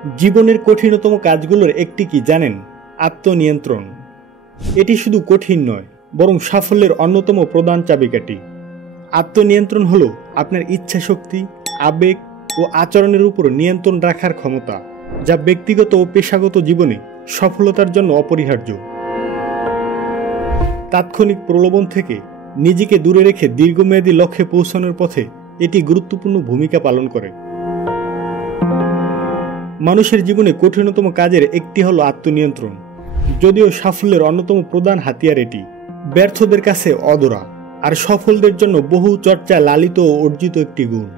জীবনের কঠিনতম কাজগুলোর একটি কি জানেন? আত্মনিয়ন্ত্রণ। এটি শুধু কঠিন নয়, বরং সাফল্যের অন্যতম প্রধান চাবিকাঠি। আত্মনিয়ন্ত্রণ হলো আপনার ইচ্ছাশক্তি, আবেগ ও আচরণের উপর নিয়ন্ত্রণ রাখার ক্ষমতা, যা ব্যক্তিগত ও পেশাগত জীবনে সফলতার জন্য অপরিহার্য। তাৎক্ষণিক প্রলোভন থেকে নিজেকে দূরে রেখে দীর্ঘমেয়াদী লক্ষ্যে পৌঁছানোর পথে এটি গুরুত্বপূর্ণ ভূমিকা পালন করে। মানুষের জীবনে কঠিনতম কাজের একটি হলো আত্মনিয়ন্ত্রণ। যদিও সাফল্যের অন্যতম প্রধান হাতিয়ার এটি, ব্যর্থদের কাছে অধরা, আর সফলদের জন্য বহু চর্চা লালিত ও অর্জিত একটি গুণ।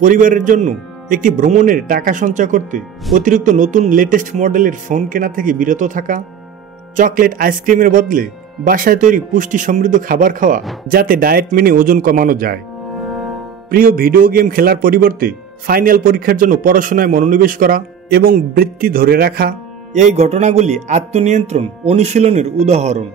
পরিবারের জন্য একটি ভ্রমণের টাকা সঞ্চয় করতে অতিরিক্ত নতুন লেটেস্ট মডেলের ফোন কেনা থেকে বিরত থাকা, চকলেট আইসক্রিমের বদলে বাসায় তৈরি পুষ্টি সমৃদ্ধ খাবার খাওয়া যাতে ডায়েট মেনে ওজন কমানো যায়, প্রিয় ভিডিও গেম খেলার পরিবর্তে ফাইনাল পরীক্ষার জন্য পড়াশোনায় মনোনিবেশ করা এবং বৃত্তি ধরে রাখা, এই ঘটনাগুলি আত্মনিয়ন্ত্রণ অনুশীলনের উদাহরণ।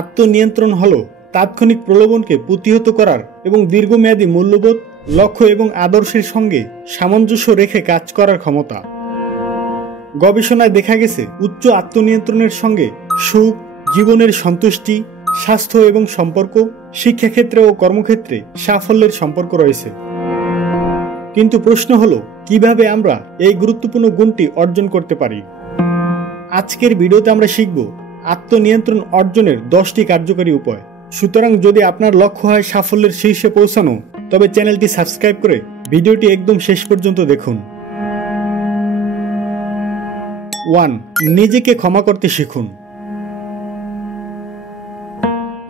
আত্মনিয়ন্ত্রণ হল তাৎক্ষণিক প্রলোভনকে প্রতিহত করার এবং দীর্ঘমেয়াদী মূল্যবোধ, লক্ষ্য এবং আদর্শের সঙ্গে সামঞ্জস্য রেখে কাজ করার ক্ষমতা। গবেষণায় দেখা গেছে উচ্চ আত্মনিয়ন্ত্রণের সঙ্গে সুখ, জীবনের সন্তুষ্টি, স্বাস্থ্য এবং সম্পর্ক, শিক্ষাক্ষেত্রে ও কর্মক্ষেত্রে সাফল্যের সম্পর্ক রয়েছে। কিন্তু প্রশ্ন হলো, কিভাবে আমরা এই গুরুত্বপূর্ণ গুণটি অর্জন করতে পারি? আজকের ভিডিওতে আমরা শিখব আত্মনিয়ন্ত্রণ অর্জনের 10টি কার্যকরী উপায়। সুতরাং যদি আপনার লক্ষ্য হয় সাফল্যের শীর্ষে পৌঁছানো, তবে চ্যানেলটি সাবস্ক্রাইব করে ভিডিওটি একদম শেষ পর্যন্ত দেখুন। 1. নিজেকে ক্ষমা করতে শিখুন।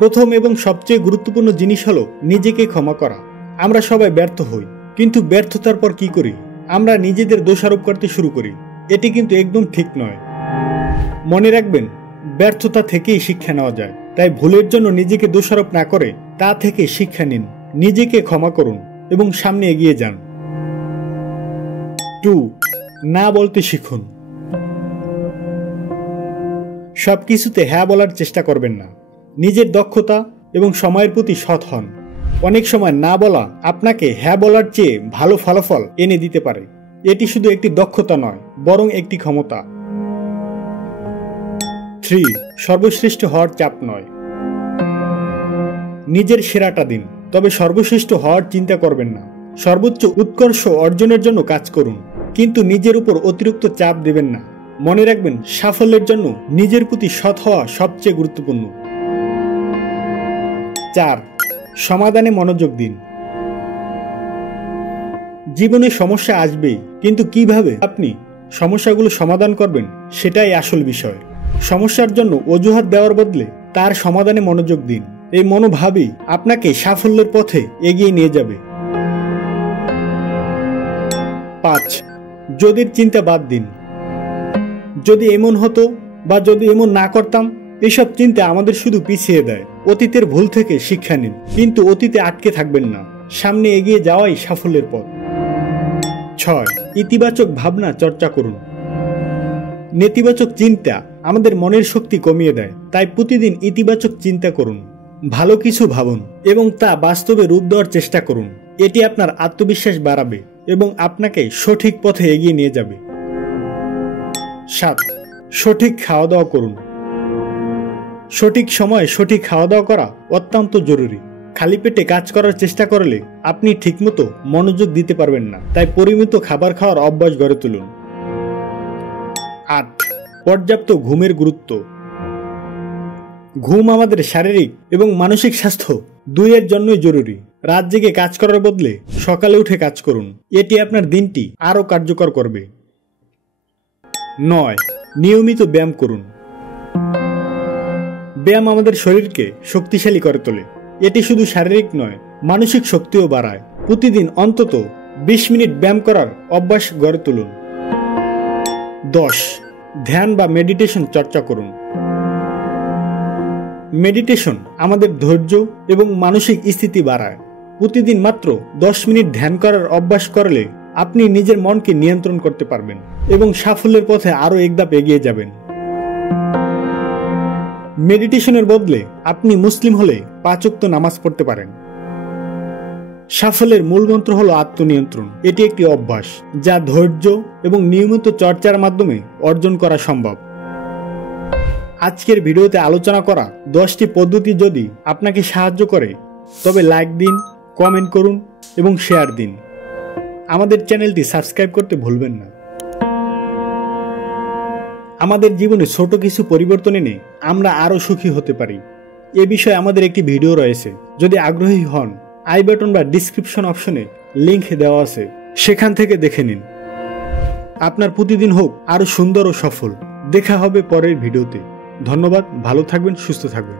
প্রথম এবং সবচেয়ে গুরুত্বপূর্ণ জিনিস হলো নিজেকে ক্ষমা করা। আমরা সবাই ব্যর্থ হই, কিন্তু ব্যর্থতার পর কি করি? আমরা নিজেদের দোষারোপ করতে শুরু করি। এটি কিন্তু একদম ঠিক নয়। মনে রাখবেন, ব্যর্থতা থেকেই শিক্ষা নেওয়া যায়। তাই ভুলের জন্য নিজেকে দোষারোপ না করে তা থেকে শিক্ষা নিন, নিজেকে ক্ষমা করুন এবং সামনে এগিয়ে যান। 2. না বলতে শিখুন। সবকিছুতে হ্যাঁ বলার চেষ্টা করবেন না। নিজের দক্ষতা এবং সময়ের প্রতি সৎ হন। অনেক সময় না বলা আপনাকে হ্যাঁ বলার চেয়ে ভালো ফলাফল এনে দিতে পারে। এটি শুধু একটি দক্ষতা নয়, বরং একটি ক্ষমতা। 3. সর্বশ্রেষ্ঠ হওয়ার চাপ নয়। নিজের সেরাটা দিন, তবে সর্বশ্রেষ্ঠ হওয়ার চিন্তা করবেন না। সর্বোচ্চ উৎকর্ষ অর্জনের জন্য কাজ করুন, কিন্তু নিজের উপর অতিরিক্ত চাপ দেবেন না। মনে রাখবেন, সাফল্যের জন্য নিজের প্রতি সৎ হওয়া সবচেয়ে গুরুত্বপূর্ণ। 4. সমাধানে মনোযোগ দিন। জীবনে সমস্যা আসবেই, কিন্তু কিভাবে আপনি সমস্যাগুলো সমাধান করবেন সেটাই আসল বিষয়। সমস্যার জন্য অজুহাত দেওয়ার বদলে তার সমাধানে মনোযোগ দিন। এই মনোভাবই আপনাকে সাফল্যের পথে এগিয়ে নিয়ে যাবে। 5. যদির চিন্তা বাদ দিন। যদি এমন হতো বা যদি এমন না করতাম, এসব চিন্তা আমাদের শুধু পিছিয়ে দেয়। অতীতের ভুল থেকে শিক্ষা নিন, কিন্তু অতীতে আটকে থাকবেন না। সামনে এগিয়ে যাওয়াই সাফল্যের পথ। 6. ইতিবাচক ভাবনা চর্চা করুন। নেতিবাচক চিন্তা আমাদের মনের শক্তি কমিয়ে দেয়, তাই প্রতিদিন ইতিবাচক চিন্তা করুন। ভালো কিছু ভাবুন এবং তা বাস্তবে রূপ দেওয়ার চেষ্টা করুন। এটি আপনার আত্মবিশ্বাস বাড়াবে এবং আপনাকে সঠিক পথে এগিয়ে নিয়ে যাবে। 7. সঠিক খাওয়া দাওয়া করুন। সঠিক সময়ে সঠিক খাওয়া দাওয়া করা অত্যন্ত জরুরি। খালি পেটে কাজ করার চেষ্টা করলে আপনি ঠিকমতো মনোযোগ দিতে পারবেন না, তাই পরিমিত খাবার খাওয়ার অভ্যাস গড়ে তুলুন। 8. পর্যাপ্ত ঘুমের গুরুত্ব। ঘুম আমাদের শারীরিক এবং মানসিক স্বাস্থ্য দুইয়ের জন্যই জরুরি। রাত জেগে কাজ করার বদলে সকালে উঠে কাজ করুন, এটি আপনার দিনটি আরও কার্যকর করবে। 9. নিয়মিত ব্যায়াম করুন। ব্যায়াম আমাদের শরীরকে শক্তিশালী করে তোলে। এটি শুধু শারীরিক নয়, মানসিক শক্তিও বাড়ায়। প্রতিদিন অন্তত 20 মিনিট ব্যায়াম করার অভ্যাস গড়ে তুলুন। 10. ধ্যান বা মেডিটেশন চর্চা করুন। মেডিটেশন আমাদের ধৈর্য এবং মানসিক স্থিতি বাড়ায়। প্রতিদিন মাত্র 10 মিনিট ধ্যান করার অভ্যাস করলে আপনি নিজের মনকে নিয়ন্ত্রণ করতে পারবেন এবং সাফল্যের পথে আরও এক ধাপ এগিয়ে যাবেন। মেডিটেশনের বদলে আপনি মুসলিম হলে 5 ওয়াক্ত নামাজ পড়তে পারেন। সাফল্যের মূল মন্ত্র হলো আত্মনিয়ন্ত্রণ। এটি একটি অভ্যাস যা ধৈর্য এবং নিয়মিত চর্চার মাধ্যমে অর্জন করা সম্ভব। আজকের ভিডিওতে আলোচনা করা 10টি পদ্ধতি যদি আপনাকে সাহায্য করে তবে লাইক দিন, কমেন্ট করুন এবং শেয়ার দিন। আমাদের চ্যানেলটি সাবস্ক্রাইব করতে ভুলবেন না। আমাদের জীবনে ছোট কিছু পরিবর্তন এনে আমরা আরও সুখী হতে পারি, এ বিষয়ে আমাদের একটি ভিডিও রয়েছে। যদি আগ্রহী হন, আই বাটন বা ডিসক্রিপশন অপশনে লিংক দেওয়া আছে, সেখান থেকে দেখে নিন। আপনার প্রতিদিন হোক আরও সুন্দর ও সফল। দেখা হবে পরের ভিডিওতে। ধন্যবাদ, ভালো থাকবেন, সুস্থ থাকবেন।